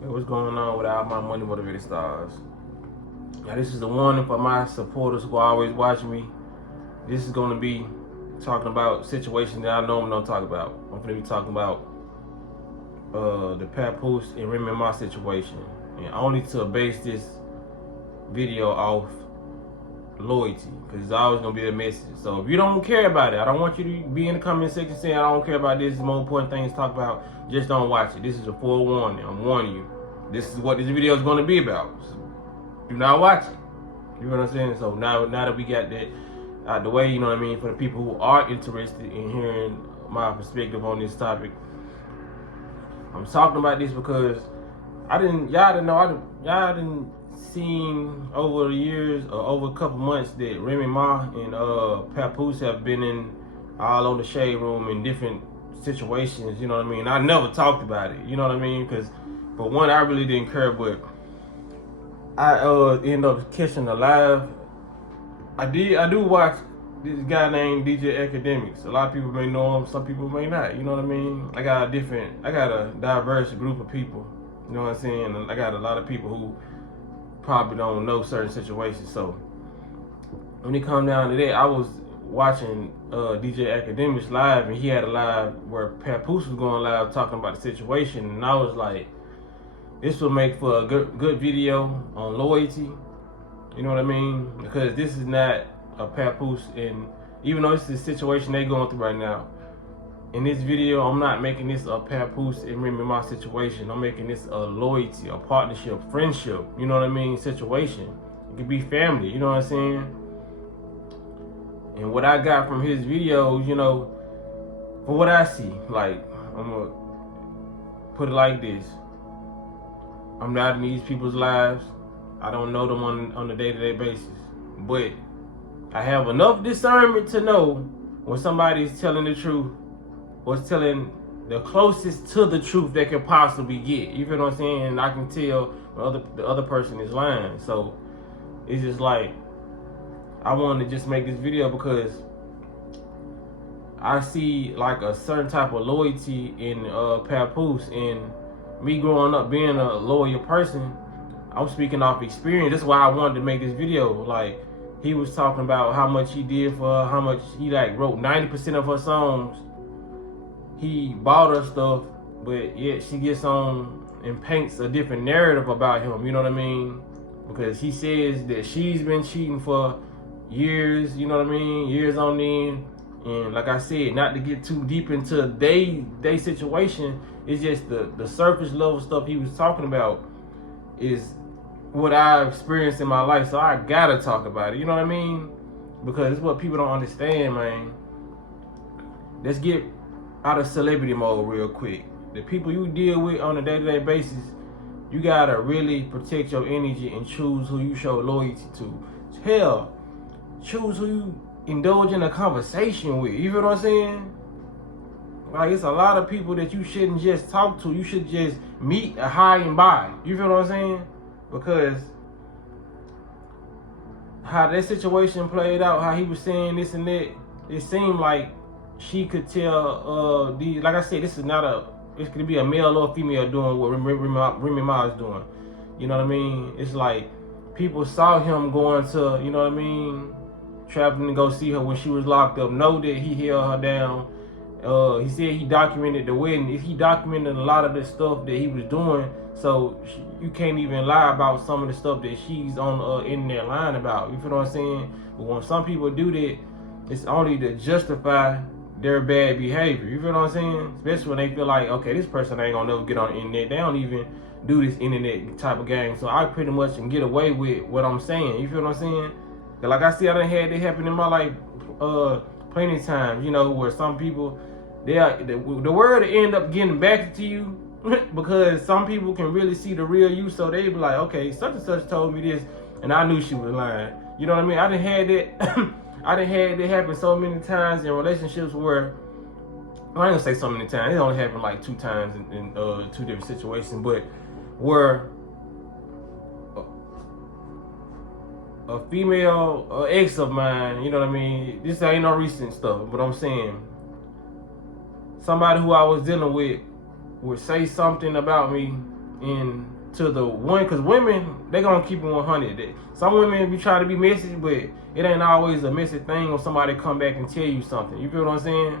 Hey, what's going on with all my money motivated stars? Now, this is a warning for my supporters who always watch me. This is going to be talking about situations that I normally don't talk about. I'm going to be talking about the Papoose and Remy Ma situation, and only to base this video off loyalty, because it's always going to be a message. So if you don't care about it, I don't want you to be in the comment section saying I don't care about this. There's more important things to talk about. Just don't watch it. This is a forewarning. I'm warning you. This is what this video is going to be about. So do not watch it. You know what I'm saying? So now that we got that out the way, you know what I mean, for the people who are interested in hearing my perspective on this topic, I'm talking about this because y'all didn't seen over the years or over a couple months that Remy Ma and Papoose have been in all on the shade room in different situations. You know what I mean? I never talked about it. You know what I mean? Because for one, I really didn't care, but I ended up catching a live. I do watch this guy named DJ Academics. A lot of people may know him, some people may not. You know what I mean? I got a diverse group of people. You know what I'm saying? And I got a lot of people who probably don't know certain situations. So when it come down to that, I was watching DJ Academics live, and he had a live where Papoose was going live talking about the situation, and I was like, this will make for a good video on loyalty. You know what I mean? Because this is not a Papoose, and even though this is a situation they going through right now, in this video, I'm not making this a Papoose and Remy Ma situation. I'm making this a loyalty, a partnership, friendship, you know what I mean, situation. It could be family, you know what I'm saying? And what I got from his videos, you know, from what I see, like, I'm gonna put it like this. I'm not in these people's lives. I don't know them on a day-to-day basis. But I have enough discernment to know when somebody's telling the truth or telling the closest to the truth they can possibly get. You feel what I'm saying? And I can tell when the other person is lying. So it's just like, I wanted to just make this video because I see like a certain type of loyalty in Papoose, and me growing up being a loyal person, I'm speaking off experience. That's why I wanted to make this video. Like, he was talking about how much he did for her, how much he like wrote 90% of her songs. He bought her stuff, but yet she gets on and paints a different narrative about him, you know what I mean? Because he says that she's been cheating for years, you know what I mean? Years on end. And like I said, not to get too deep into they situation, it's just the surface level stuff he was talking about is what I've experienced in my life. So I gotta talk about it, you know what I mean? Because it's what people don't understand, man. Let's get out of celebrity mode real quick. The people you deal with on a day-to-day basis, you gotta really protect your energy and choose who you show loyalty to. Hell, choose who you indulge in a conversation with. You feel what I'm saying? Like, it's a lot of people that you shouldn't just talk to. You should just meet a high and by. You feel what I'm saying? Because how that situation played out, how he was saying this and that, it seemed like she could tell like I said, this is not it could be a male or a female doing what Remy Ma is doing. You know what I mean? It's like people saw him going to, you know what I mean, traveling to go see her when she was locked up, know that he held her down. He said he documented the wedding. He documented a lot of the stuff that he was doing, so you can't even lie about some of the stuff that she's on in there lying about. You feel what I'm saying? But when some people do that, it's only to justify their bad behavior. You feel what I'm saying? Especially when they feel like, okay, this person ain't gonna never get on the internet. They don't even do this internet type of game. So I pretty much can get away with what I'm saying. You feel what I'm saying? Like I said, I done had that happen in my life plenty of times, you know, where some people, the word end up getting back to you because some people can really see the real you. So they be like, okay, such and such told me this, and I knew she was lying. You know what I mean? I done had that. I done had that happen so many times in relationships where, well, I ain't gonna say so many times. It only happened like 2 times in 2 different situations, but where a female ex of mine, you know what I mean? This ain't no recent stuff, but I'm saying somebody who I was dealing with would say something about me And to the one, because women, they gonna keep it 100. Some women be trying to be messy, but it ain't always a messy thing when somebody come back and tell you something. You feel what I'm saying?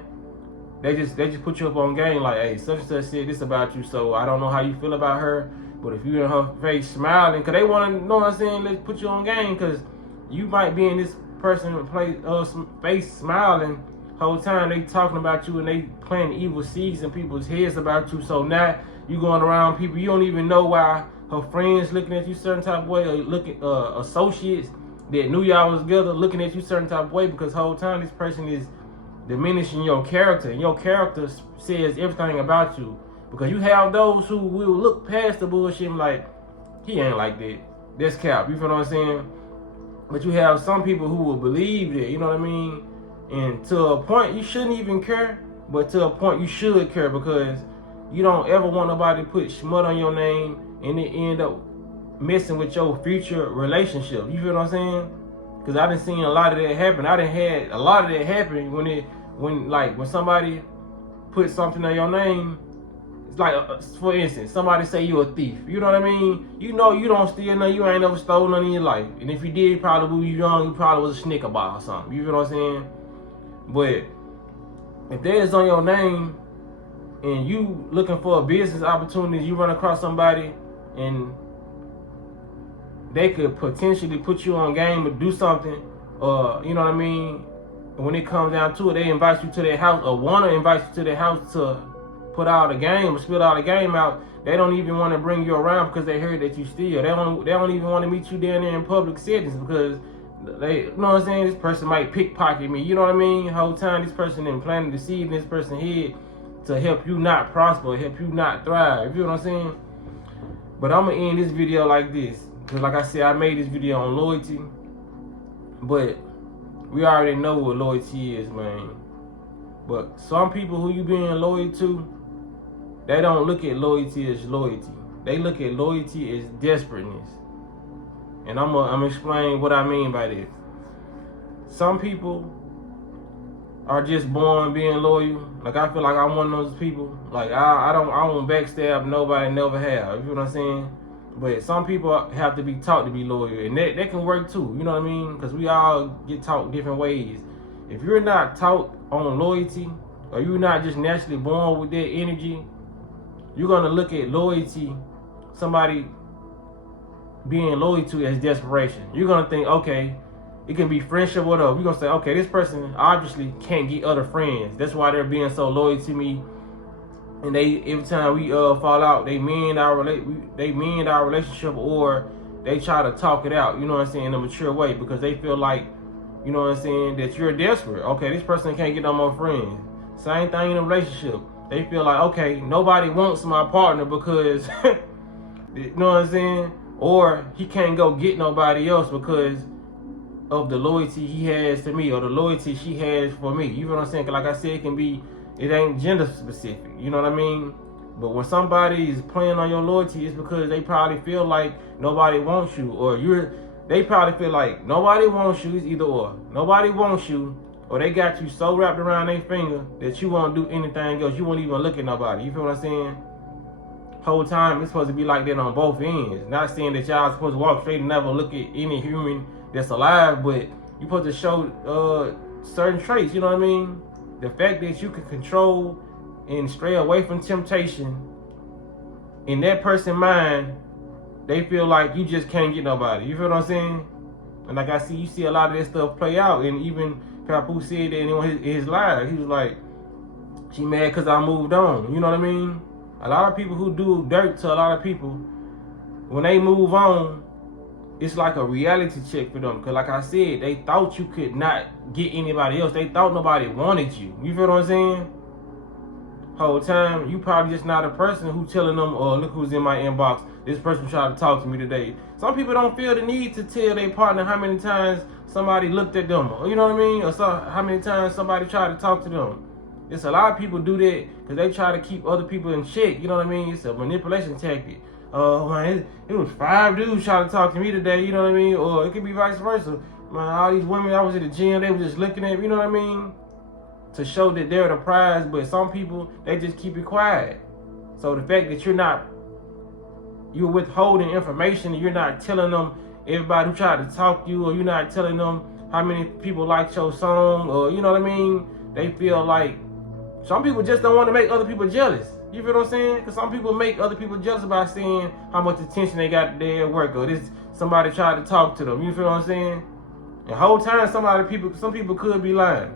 They just put you up on game like, hey, such and such said this about you, so I don't know how you feel about her, but if you in her face smiling, because they want to know what I'm saying, let's put you on game, because you might be in this person's face smiling whole time they talking about you and they planting evil seeds in people's heads about you. So now you going around people you don't even know why her friends looking at you certain type of way, or looking associates that knew y'all was together looking at you certain type of way, because whole time this person is diminishing your character, and your character says everything about you. Because you have those who will look past the bullshit and like, he ain't like that. That's cap. You feel what I'm saying? But you have some people who will believe that, you know what I mean? And to a point, you shouldn't even care, but to a point, you should care, because you don't ever want nobody to put smut on your name and it end up messing with your future relationship. You feel what I'm saying? Because I done seen a lot of that happen. I done had a lot of that happen when somebody put something on your name. It's like, for instance, somebody say you a thief. You know what I mean? You know you don't steal nothing. You ain't never stolen nothing in your life. And if you did, you probably was young. You probably was a snicker bar or something. You feel what I'm saying? But if that is on your name and you looking for a business opportunity, you run across somebody and they could potentially put you on game or do something, you know what I mean? And when it comes down to it, they invite you to their house or want to invite you to their house to put out a game or spit out a game out. They don't even want to bring you around because they heard that you steal. They don't even want to meet you down there in public settings because they, you know what I'm saying, this person might pickpocket me. You know what I mean? The whole time this person then planted the seed in this person's head to help you not prosper, help you not thrive. You know what I'm saying? But I'm going to end this video like this. Because like I said, I made this video on loyalty. But we already know what loyalty is, man. But some people who you being loyal to, they don't look at loyalty as loyalty. They look at loyalty as desperateness. And I'm gonna explain what I mean by that. Some people are just born being loyal. Like I feel like I'm one of those people. Like I won't backstab nobody, never have. You know what I'm saying? But some people have to be taught to be loyal, and that can work too. You know what I mean? Because we all get taught different ways. If you're not taught on loyalty, or you're not just naturally born with that energy, you're gonna look at loyalty, somebody being loyal to, as desperation. You're gonna think, okay, it can be friendship, whatever. You're gonna say, okay, this person obviously can't get other friends. That's why they're being so loyal to me. And they, every time we fall out, they mend our relationship, or they try to talk it out. You know what I'm saying, in a mature way, because they feel like, you know what I'm saying, that you're desperate. Okay, this person can't get no more friends. Same thing in a relationship. They feel like, okay, nobody wants my partner because, you know what I'm saying? Or he can't go get nobody else because of the loyalty he has to me, or the loyalty she has for me. You know what I'm saying? 'Cause like I said, it ain't gender specific. You know what I mean? But when somebody is playing on your loyalty, it's because they probably feel like nobody wants you, or they probably feel like nobody wants you. It's either or. Nobody wants you, or they got you so wrapped around their finger that you won't do anything else. You won't even look at nobody. You feel what I'm saying? Whole time it's supposed to be like that on both ends. Not saying that y'all supposed to walk straight and never look at any human that's alive, but you supposed to show certain traits. You know what I mean? The fact that you can control and stray away from temptation, in that person's mind, they feel like you just can't get nobody. You feel what I'm saying? And like you see a lot of that stuff play out. And even Papoose said that in his live, he was like, she mad because I moved on. You know what I mean? A lot of people who do dirt to a lot of people, when they move on, it's like a reality check for them. Because like I said, they thought you could not get anybody else. They thought nobody wanted you. You feel what I'm saying? Whole time, you probably just not a person who telling them, oh, look who's in my inbox. This person tried to talk to me today. Some people don't feel the need to tell their partner how many times somebody looked at them. You know what I mean? Or how many times somebody tried to talk to them. It's a lot of people do that because they try to keep other people in check. You know what I mean? It's a manipulation tactic. Man, it was 5 dudes trying to talk to me today. You know what I mean? Or it could be vice versa. Man, all these women, I was at the gym, they were just looking at me. You know what I mean? To show that they're the prize. But some people, they just keep it quiet. So the fact that you're not you're withholding information and you're not telling them everybody who tried to talk to you, or you're not telling them how many people liked your song, or you know what I mean? They feel like some people just don't want to make other people jealous. You feel what I'm saying? Because some people make other people jealous by seeing how much attention they got there at work, or this somebody tried to talk to them. You feel what I'm saying? The whole time, some people could be lying.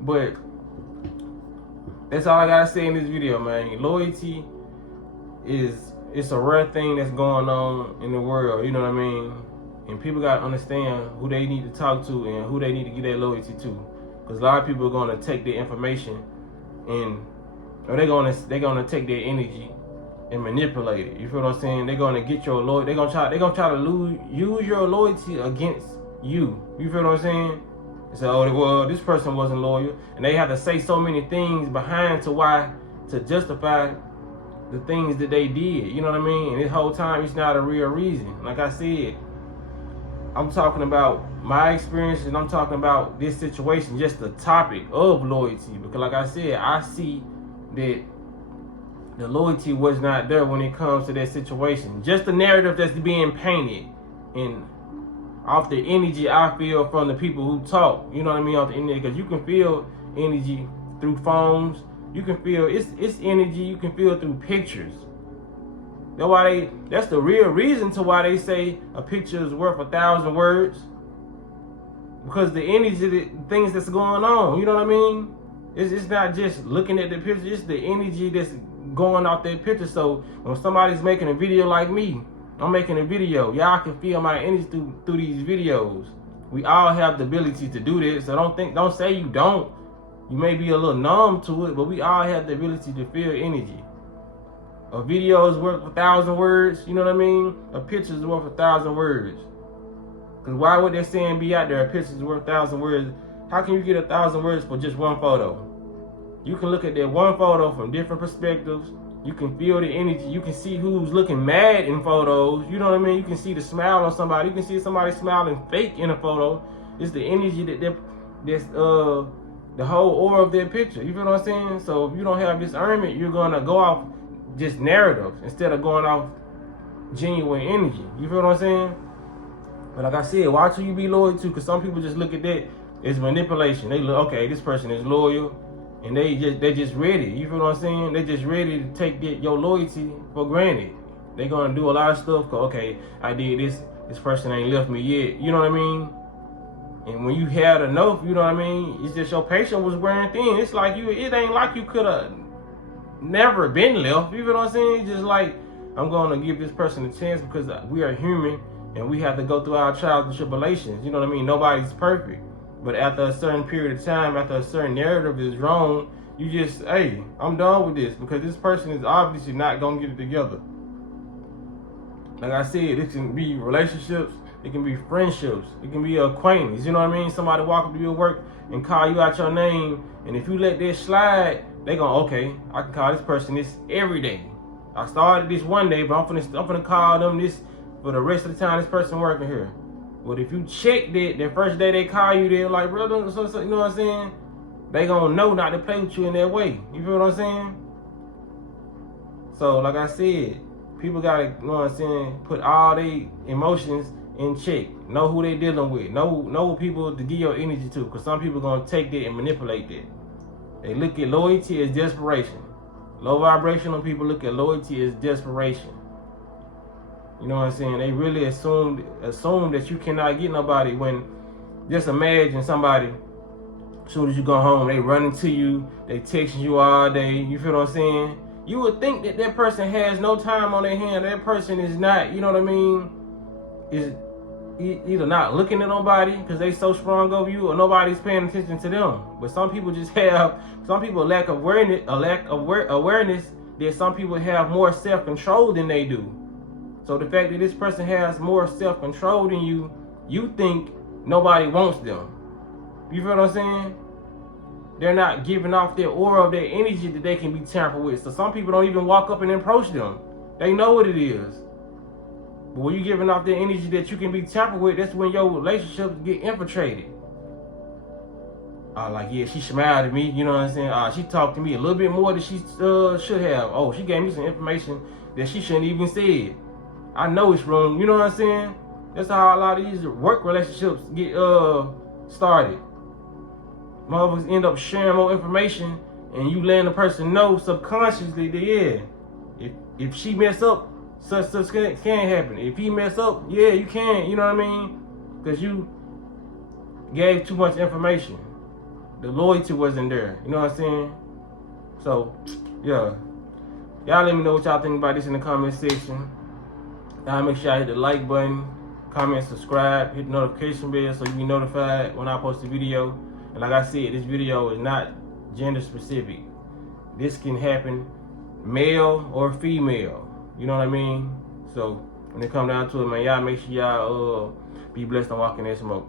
But that's all I gotta say in this video, man. Loyalty it's a rare thing that's going on in the world. You know what I mean? And people gotta understand who they need to talk to and who they need to give their loyalty to. Because a lot of people are gonna take their information and or they're gonna take their energy and manipulate it. You feel what I'm saying? They're gonna get your loyalty. They're gonna try to use your loyalty against you. You feel what I'm saying? They say, oh well, this person wasn't loyal, and they have to say so many things behind to justify the things that they did. You know what I mean? And this whole time, it's not a real reason. Like I said, I'm talking about my experience, and I'm talking about this situation, just the topic of loyalty. Because like I said, I see that the loyalty was not there when it comes to that situation. Just the narrative that's being painted, and off the energy I feel from the people who talk. You know what I mean? Off the energy, because you can feel energy through phones. You can feel it's energy. You can feel through pictures. That's the real reason to why they say a picture is worth 1,000 words. Because the energy, the things that's going on. You know what I mean? It's not just looking at the picture. It's the energy that's going off that picture. So when somebody's making a video like me, I'm making a video, y'all can feel my energy through these videos. We all have the ability to do this. So don't say you don't. You may be a little numb to it, but we all have the ability to feel energy. A video is worth 1,000 words, you know what I mean? A picture is worth 1,000 words. Because why would that saying be out there, a picture is worth 1,000 words? How can you get 1,000 words for just one photo? You can look at that one photo from different perspectives. You can feel the energy. You can see who's looking mad in photos. You know what I mean? You can see the smile on somebody. You can see somebody smiling fake in a photo. It's the energy that's the whole aura of their picture. You feel what I'm saying? So if you don't have discernment, you're gonna go off just narrative instead of going off genuine energy. You feel what I'm saying? But like I said, watch who you be loyal to, because some people just look at that as manipulation. They look, okay, this person is loyal, and they just ready. You feel what I'm saying? They just ready to take your loyalty for granted. They gonna do a lot of stuff. Cause, okay, I did this. This person ain't left me yet. You know what I mean? And when you had enough, you know what I mean? It's just your patience was wearing thin. It's like it ain't like you could have never been left. You feel what I'm saying? It's just like, I'm going to give this person a chance because we are human and we have to go through our trials and tribulations. You know what I mean? Nobody's perfect. But after a certain period of time, after a certain narrative is wrong, you just, hey, I'm done with this because this person is obviously not going to get it together. Like I said, it can be relationships. It can be friendships. It can be acquaintance. You know what I mean? Somebody walk up to your work and call you out your name. And if you let that slide, they go, okay, I can call this person this every day. I started this one day, but I'm finna call them this for the rest of the time this person working here. But if you check that first day they call you, they're like, brother, so, you know what I'm saying? They gonna know not to play with you in that way. You feel what I'm saying? So, like I said, people gotta, you know what I'm saying, put all their emotions in check. Know who they dealing with. Know people to give your energy to, because some people gonna take that and manipulate that. They look at loyalty as desperation. Low vibrational people look at loyalty as desperation. You know what I'm saying? They really assume that you cannot get nobody. When just imagine somebody, as soon as you go home, they running to you, they texting you all day. You feel what I'm saying? You would think that that person has no time on their hand. That person is not, you know what I mean, is either not looking at nobody because they so strong over you, or nobody's paying attention to them. But some people lack awareness that some people have more self-control than they do. So the fact that this person has more self-control than you, you think nobody wants them. You feel what I'm saying? They're not giving off their aura of their energy that they can be tampered with. So some people don't even walk up and approach them. They know what it is. But when you're giving off the energy that you can be tampered with, that's when your relationships get infiltrated. Like, yeah, she smiled at me, you know what I'm saying? She talked to me a little bit more than she should have. Oh, she gave me some information that she shouldn't even say it. I know it's wrong. You know what I'm saying? That's how a lot of these work relationships get started. Motherfuckers end up sharing more information, and you letting the person know subconsciously that, yeah, if she mess up, such can happen. If he mess up, yeah, you can. You know what I mean? Because you gave too much information. The loyalty wasn't there. You know what I'm saying? So, yeah. Y'all let me know what y'all think about this in the comment section. Y'all make sure y'all hit the like button, comment, subscribe, hit the notification bell so you be notified when I post a video. And like I said, this video is not gender specific. This can happen male or female. You know what I mean? So when it come down to it, man, y'all make sure y'all be blessed and walk in that smoke.